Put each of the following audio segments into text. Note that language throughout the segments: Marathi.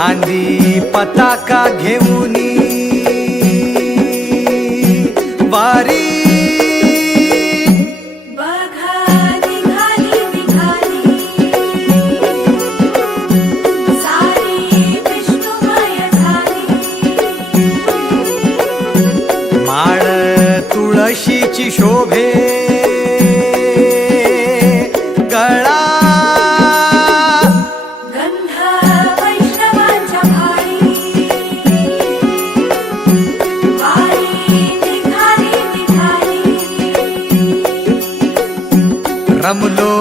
गांधी पताका घेऊनी वारी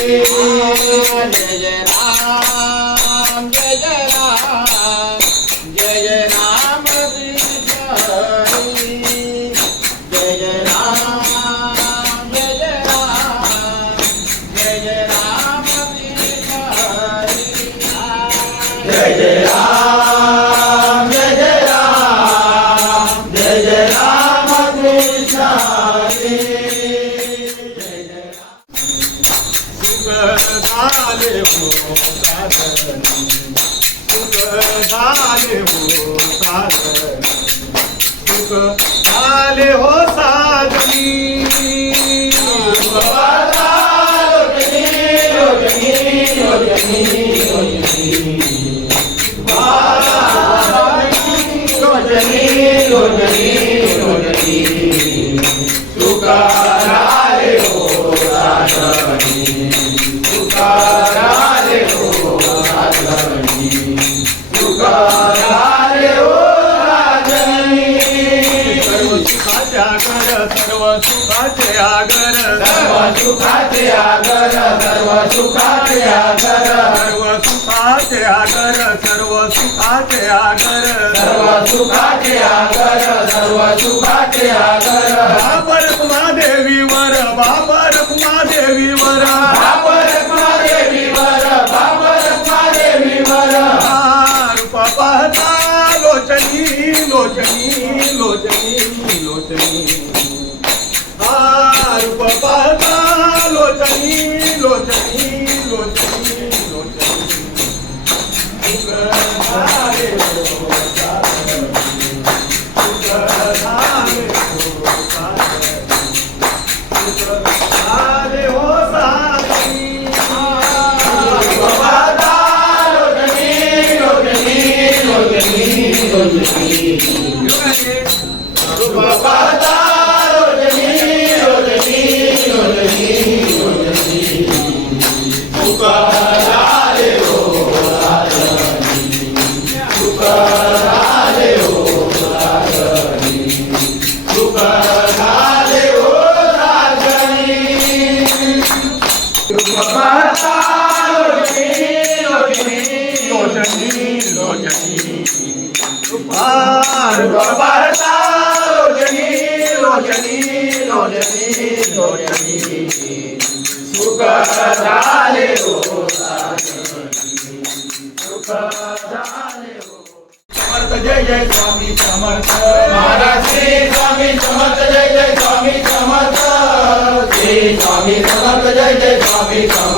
जय झाले हो सारणी. सुख झाले हो सारणी. सुख झाले हो सा सर्व सुखाचे आगर सर्व सुखाचे आगर सर्व देवी Jai Jai Swami Samarth Jai Jai Samarth Jai Jai Swami Samarth Jai Jai Swami Samarth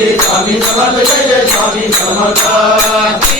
Swami Samarth जय जय स्वामी समर्थ